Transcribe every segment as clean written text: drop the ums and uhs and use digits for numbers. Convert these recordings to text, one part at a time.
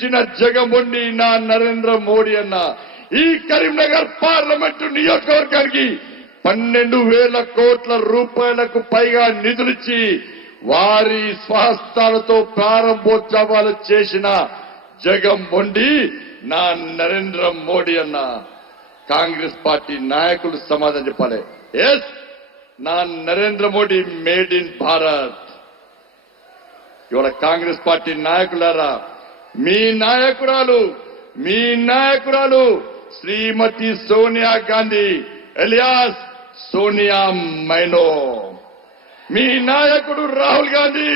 గెలిపించిన జగమొండి నా నరేంద్ర మోడీ అన్న ఈ కరీంనగర్ పార్లమెంటు నియోజకవర్గానికి 12,000 కోట్ల రూపాయలకు పైగా నిధులిచ్చి వారి స్వహస్తాలతో ప్రారంభోత్సవాలు చేసిన జగమొండి నా నరేంద్ర మోడీ అన్న. కాంగ్రెస్ పార్టీ నాయకులు సమాధానం చెప్పాలి. ఎస్, నా నరేంద్ర మోడీ మేడ్ ఇన్ భారత్. ఇవాళ కాంగ్రెస్ పార్టీ నాయకులారా, మీ నాయకురాలు శ్రీమతి సోనియా గాంధీ ఎలియాస్ సోనియా మైనో, మీ నాయకుడు రాహుల్ గాంధీ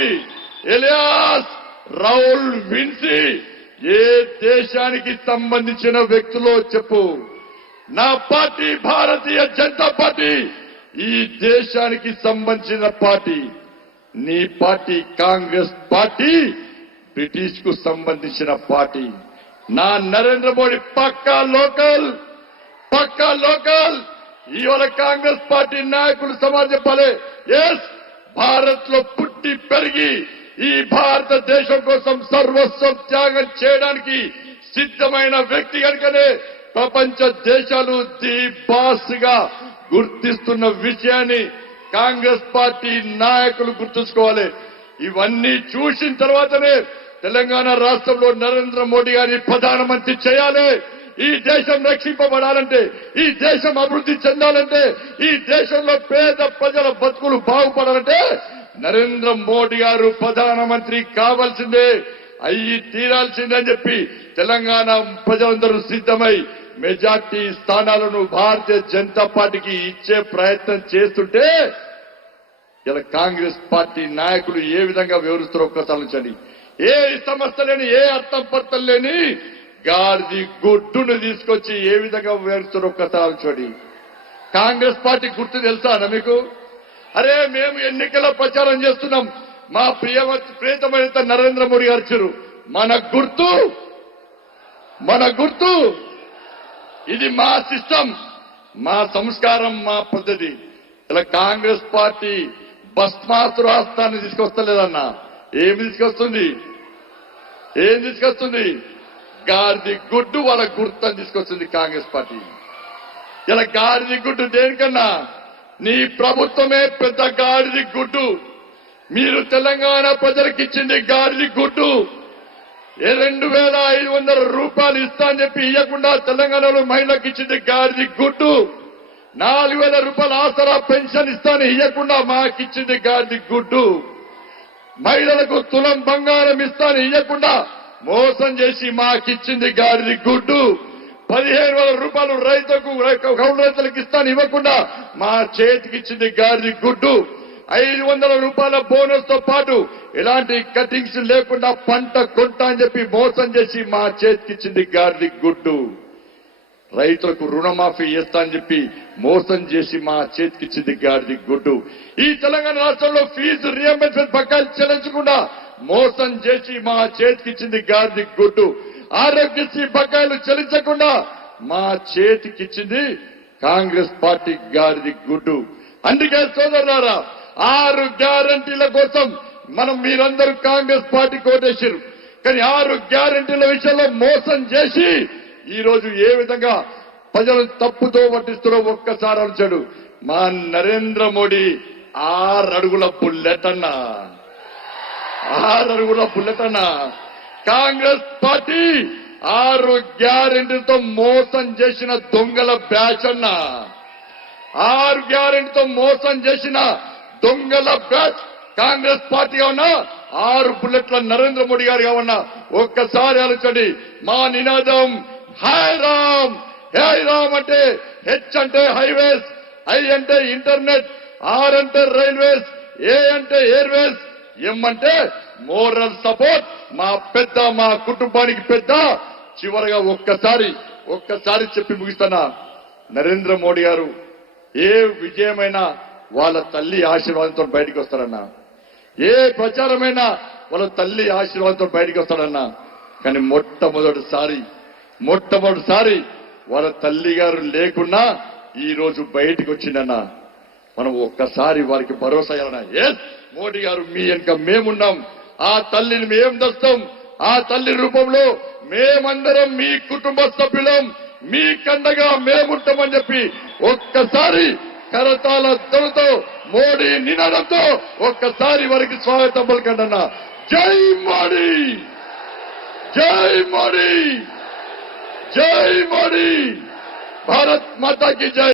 ఎలియాస్ రాహుల్ విన్సీ ఏ దేశానికి సంబంధించిన వ్యక్తులో చెప్పు. నా పార్టీ భారతీయ జనతా పార్టీ ఈ దేశానికి సంబంధించిన పార్టీ. నీ పార్టీ కాంగ్రెస్ పార్టీ బ్రిటిష్ కు సంబంధించిన పార్టీ. నా నరేంద్ర మోడీ పక్కా లోకల్. ఇవాళ కాంగ్రెస్ పార్టీ నాయకులు సమాజం చెప్పాలి. ఎస్, భారత్ లో పుట్టి పెరిగి ఈ భారతదేశం కోసం సర్వస్వం త్యాగం చేయడానికి సిద్ధమైన వ్యక్తి కనుకనే ప్రపంచ దేశాలు ది బాస్ గా గుర్తిస్తున్న విషయాన్ని కాంగ్రెస్ పార్టీ నాయకులు గుర్తుంచుకోవాలి. ఇవన్నీ చూసిన తర్వాతనే తెలంగాణ రాష్ట్రంలో నరేంద్ర మోడీ గారిని ప్రధానమంత్రి చేయాలి. ఈ దేశం రక్షింపబడాలంటే, ఈ దేశం అభివృద్ధి చెందాలంటే, ఈ దేశంలో పేద ప్రజల బతుకులు బాగుపడాలంటే నరేంద్ర మోడీ గారు ప్రధానమంత్రి కావాల్సిందే, అయ్యి తీరాల్సిందే అని చెప్పి తెలంగాణ ప్రజలందరూ సిద్ధమై మెజార్టీ స్థానాలను భారతీయ జనతా పార్టీకి ఇచ్చే ప్రయత్నం చేస్తుంటే ఇలా కాంగ్రెస్ పార్టీ నాయకులు ఏ విధంగా వివరిస్తారో ఒక్కసారి ఆలోచించండి. ఏ సమస్య లేని, ఏ అర్థం పర్థం లేని గాడిది గుడ్డును తీసుకొచ్చి ఏ విధంగా వివరిస్తారో ఒక్కసారి ఆలోచించండి. కాంగ్రెస్ పార్టీ గుర్తు తెలుసా మీకు? అరే, మేము ఎన్నికల ప్రచారం చేస్తున్నాం, మా ప్రియతమైన నరేంద్ర మోడీ గారు ఇచ్చారు మన గుర్తు, ఇది మా సిస్టమ్, మా సంస్కారం, మా పద్ధతి. ఇలా కాంగ్రెస్ పార్టీ భస్మాసుర హస్తాన్ని తీసుకొస్తలేదన్నా. ఏం తీసుకొస్తుంది? గాడిది గుడ్డు వాళ్ళ గుర్తు తీసుకొస్తుంది కాంగ్రెస్ పార్టీ. ఇలా గాడిది గుడ్డు దేనికన్నా? నీ ప్రభుత్వమే పెద్ద గాడిది గుడ్డు. మీరు తెలంగాణ ప్రజలకు ఇచ్చింది గాడిది గుడ్డు. 2,500 రూపాయలు ఇస్తా అని చెప్పి ఇవ్వకుండా తెలంగాణలో మహిళలకు ఇచ్చింది గాడిది గుడ్డు. 4,000 రూపాయల ఆసరా పెన్షన్ ఇస్తాను ఇవ్వకుండా మాకిచ్చింది గాడిది గుడ్డు. మహిళలకు తులం బంగారం ఇస్తాను ఇవ్వకుండా మోసం చేసి మాకిచ్చింది గాడిది గుడ్డు. 15,000 రూపాయలు కౌలు రైతులకు ఇస్తాను ఇవ్వకుండా మా చేతికిచ్చింది గాడిది గుడ్డు. 500 రూపాయల బోనస్ తో పాటు ఎలాంటి కటింగ్స్ లేకుండా పంట కొంటా అని చెప్పి మోసం చేసి మా చేతికిచ్చింది గాడిది గుడ్డు. రైతులకు రుణమాఫీ చేస్తా అని చెప్పి మోసం చేసి మా చేతికిచ్చింది గాడిది గుడ్డు. ఈ తెలంగాణ రాష్ట్రంలో ఫీజు రియంబర్స్మెంట్ బకాయిలు చెల్లించకుండా మోసం చేసి మా చేతికిచ్చింది గాడిది గుడ్డు. ఆరోగ్యశ్రీ బకాయిలు చెల్లించకుండా మా చేతికిచ్చింది కాంగ్రెస్ పార్టీ గాడిది గుడ్డు. అందుకే సోదరులారా, 6 గ్యారంటీల కోసం మీరందరూ కాంగ్రెస్ పార్టీ కోటేశారు. కానీ 6 గ్యారంటీల విషయంలో మోసం చేసి ఈ రోజు ఏ విధంగా ప్రజలను తప్పుతో పట్టిస్తారో ఒక్కసారి ఆలోచించాడు. మా నరేంద్ర మోడీ 6 అడుగుల బుల్లెట్ అన్నా. కాంగ్రెస్ పార్టీ 6 గ్యారెంటీలతో మోసం చేసిన దొంగల బ్యాచ్ అన్నా. 6 గ్యారెంటీతో మోసం చేసిన దొంగల బ్యాచ్ కాంగ్రెస్ పార్టీగా ఉన్నా, 6 బుల్లెట్ల నరేంద్ర మోడీ గారు కావన్నా. ఒక్కసారి ఆలోచించండి. మా నినాదం హై రామ్. అంటే హెచ్ అంటే హైవేస్, ఐ అంటే ఇంటర్నెట్, ఆర్ అంటే రైల్వేస్, ఏ అంటే ఎయిర్వేస్, ఎం అంటే మోరల్ సపోర్ట్. మా కుటుంబానికి పెద్ద. చివరగా ఒక్కసారి చెప్పి ముగిస్తున్నా. నరేంద్ర మోడీ గారు ఏ విజయమైనా వాళ్ళ తల్లి ఆశీర్వాదంతో బయటికి వస్తారన్నా. ఏ ప్రచారమైనా వాళ్ళ తల్లి ఆశీర్వాదంతో బయటికి వస్తాడన్నా. కానీ మొట్టమొదటిసారి వాళ్ళ తల్లి గారు లేకున్నా ఈ రోజు బయటికి వచ్చిందన్నా. మనం ఒక్కసారి వారికి భరోసా ఇవ్వాలన్నా. ఎస్, మోడీ గారు మీ వెనుక మేమున్నాం. ఆ తల్లిని మేం దస్తాం. ఆ తల్లి రూపంలో మేమందరం మీ కుటుంబ సభ్యులం, మీ కండగా మేముంటామని చెప్పి ఒక్కసారి కరతాల ధ్వనితో మోడీ నినాదంతో ఒక్కసారి వారికి స్వాగతం పలకండి అన్న. జై మోడీ, జై మోడీ, జై మోడీ, భారత్ మాతా की जय.